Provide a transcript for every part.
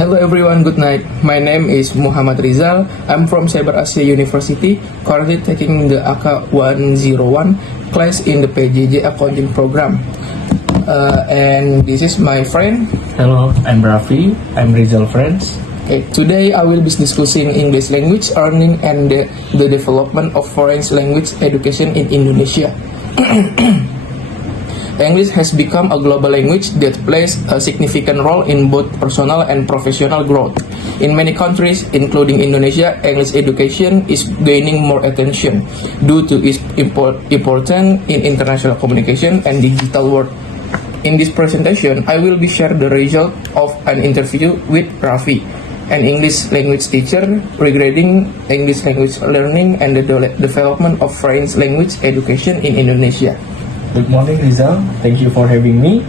Hello everyone, good night. My name is Muhammad Rizal. I'm from Cyber Asia University, currently taking the AK 101 class in the PJJ accounting program. And this is my friend. Hello, I'm Rafi. I'm Rizal friends. Okay, today I will be discussing English language learning and the development of foreign language education in Indonesia. English has become a global language that plays a significant role in both personal and professional growth. In many countries, including Indonesia, English education is gaining more attention due to its importance in international communication and digital world. In this presentation, I will be share the result of an interview with Rafi, an English language teacher, regarding English language learning and the development of foreign language education in Indonesia. Good morning, Rizal. Thank you for having me.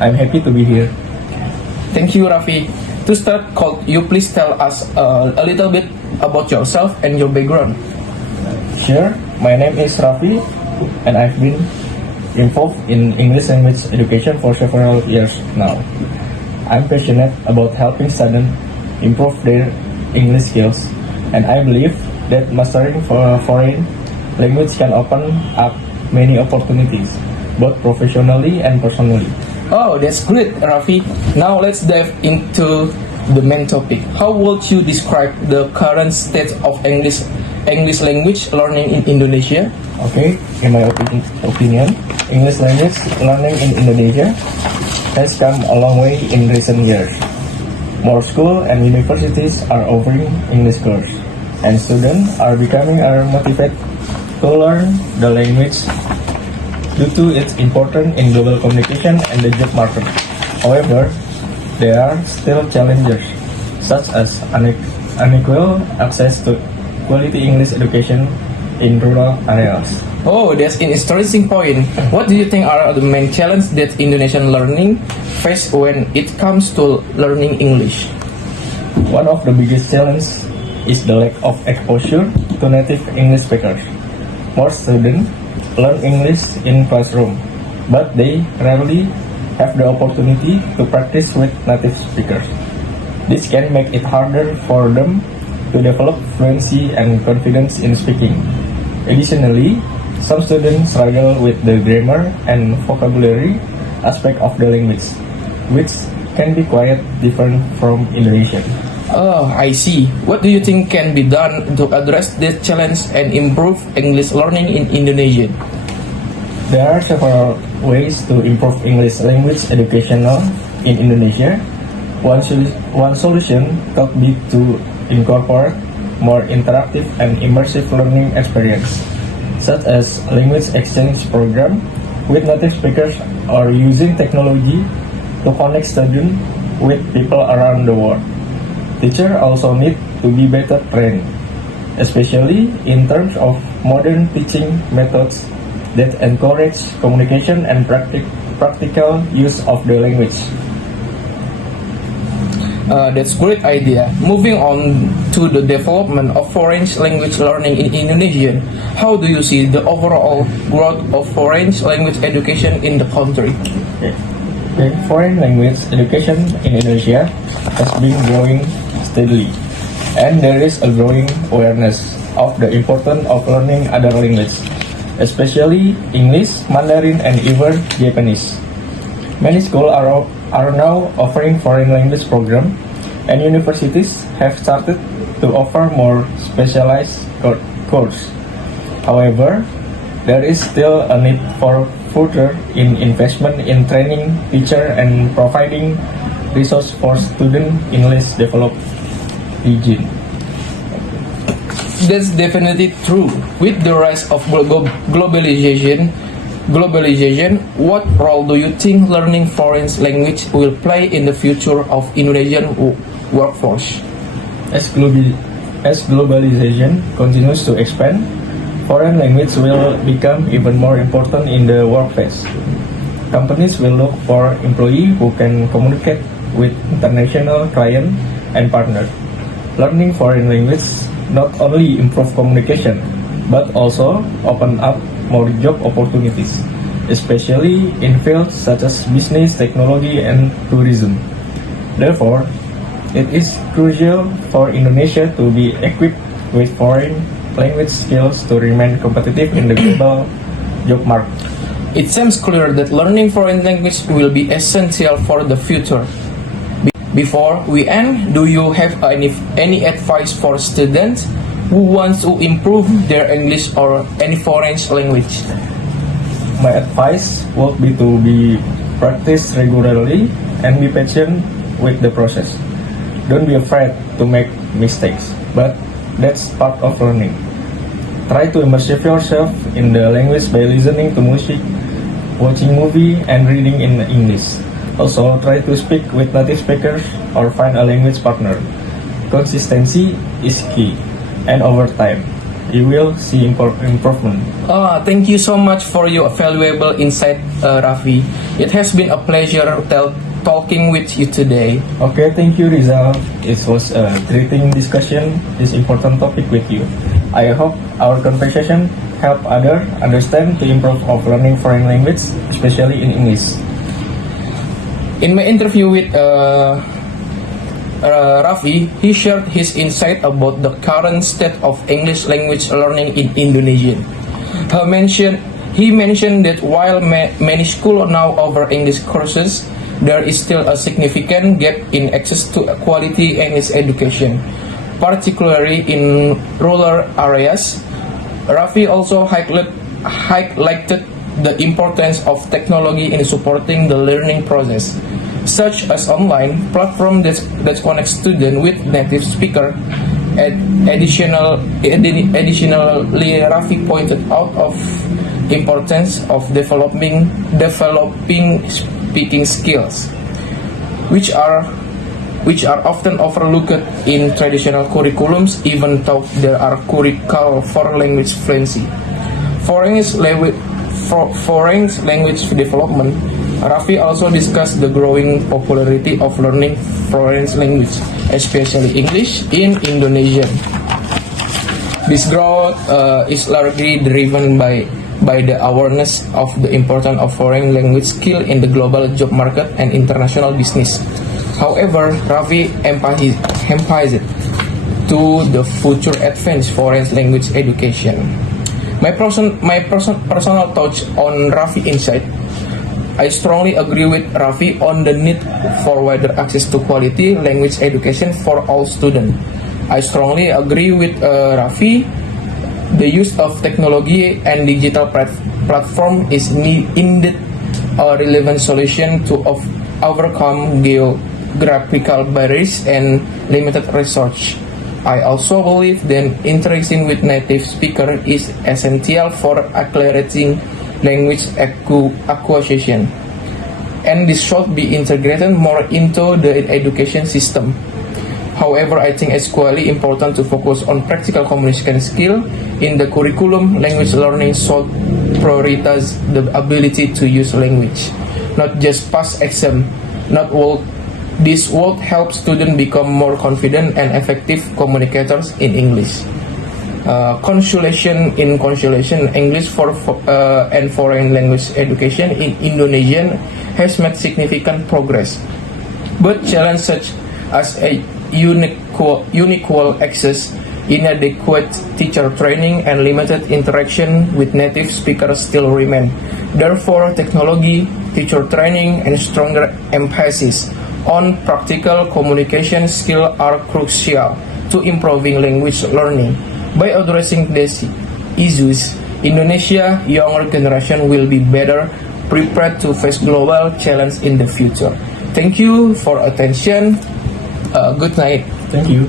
I'm happy to be here. Thank you, Rafi. To start, could you please tell us a little bit about yourself and your background? Sure. My name is Rafi, and I've been involved in English language education for several years now. I'm passionate about helping students improve their English skills, and I believe that mastering foreign language can open up many opportunities, both professionally and personally. Oh, that's great, Rafi. Now let's dive into the main topic. How would you describe the current state of English language learning in Indonesia? Okay, in my opinion, English language learning in Indonesia has come a long way in recent years. More schools and universities are offering English courses, and students are becoming motivated to learn the language due to its importance in global communication and the job market. However, there are still challenges such as unequal access to quality English education in rural areas. Oh, that's an interesting point. What do you think are the main challenges that Indonesian learning face when it comes to learning English? One of the biggest challenges is the lack of exposure to native English speakers. Most students learn English in classroom, but they rarely have the opportunity to practice with native speakers. This can make it harder for them to develop fluency and confidence in speaking. Additionally, some students struggle with the grammar and vocabulary aspect of the language, which can be quite different from Indonesian. Oh, I see. What do you think can be done to address this challenge and improve English learning in Indonesia? There are several ways to improve English language education in Indonesia. One solution could be to incorporate more interactive and immersive learning experience, such as language exchange program with native speakers or using technology to connect students with people around the world. Teachers also need to be better trained, especially in terms of modern teaching methods that encourage communication and practical use of the language. That's great idea. Moving on to the development of foreign language learning in Indonesia, how do you see the overall growth of foreign language education in the country? Okay. Foreign language education in Indonesia has been growing steadily, and there is a growing awareness of the importance of learning other languages, especially English, Mandarin, and even Japanese. Many schools are now offering foreign language programs, and universities have started to offer more specialized courses. However, there is still a need for further investment in training teachers and providing resources for students in less developed regions. That's definitely true. With the rise of globalization, what role do you think learning foreign language will play in the future of Indonesian workforce? As globalization continues to expand, foreign language will become even more important in the workplace. Companies will look for employees who can communicate with international clients and partners. Learning foreign language not only improve communication, but also open up more job opportunities, especially in fields such as business, technology, and tourism. Therefore, It is crucial for Indonesia to be equipped with foreign language skills to remain competitive in the global job market. It seems clear that learning foreign language will be essential for the future. Before we end, do you have any advice for students who want to improve their English or any foreign language? My advice would be to practice regularly and be patient with the process. Don't be afraid to make mistakes, but that's part of learning. Try to immerse yourself in the language by listening to music, watching movie, and reading in English. Also, try to speak with native speakers or find a language partner. Consistency is key, and over time, you will see improvement. Thank you so much for your valuable insight, Raffi. It has been a pleasure talking with you today. Okay, thank you, Rizal. It was a thrilling discussion this important topic with you. I hope our conversation help others understand the improve of learning foreign language, especially in English. In my interview with Raffi, he shared his insight about the current state of English language learning in Indonesia. He mentioned that while many schools now offer English courses, there is still a significant gap in access to quality English education, particularly in rural areas. Raffi also highlighted the importance of technology in supporting the learning process, such as online platform that connects students with native speaker. Additionally, Raffi pointed out of importance of developing speaking skills, which are often overlooked in traditional curriculums, even though there are curricula for language fluency. Foreign language development. Raffi also discussed the growing popularity of learning foreign language, especially English, in Indonesia. This growth is largely driven by the awareness of the importance of foreign language skill in the global job market and international business. However, Raffi emphasized to the future advanced foreign language education. My personal thoughts on Raffi insight. I strongly agree with Raffi on the need for wider access to quality language education for all students. I strongly agree with Raffi. The use of technology and digital platform is indeed a relevant solution to overcome geographical barriers and limited research. I also believe that interaction with native speakers is essential for accelerating language acquisition, and this should be integrated more into the education system. However, I think it's equally important to focus on practical communication skill in the curriculum. Language learning should prioritize the ability to use language, not just pass exam. This would help students become more confident and effective communicators in English. Consolation, English and foreign language education in Indonesia has made significant progress, but challenges such as a unequal access, inadequate teacher training, and limited interaction with native speakers still remain. Therefore, technology, teacher training, and stronger emphasis on practical communication skills are crucial to improving language learning. By addressing these issues, Indonesia's younger generation will be better prepared to face global challenges in the future. Thank you for attention. Good night. Thank you.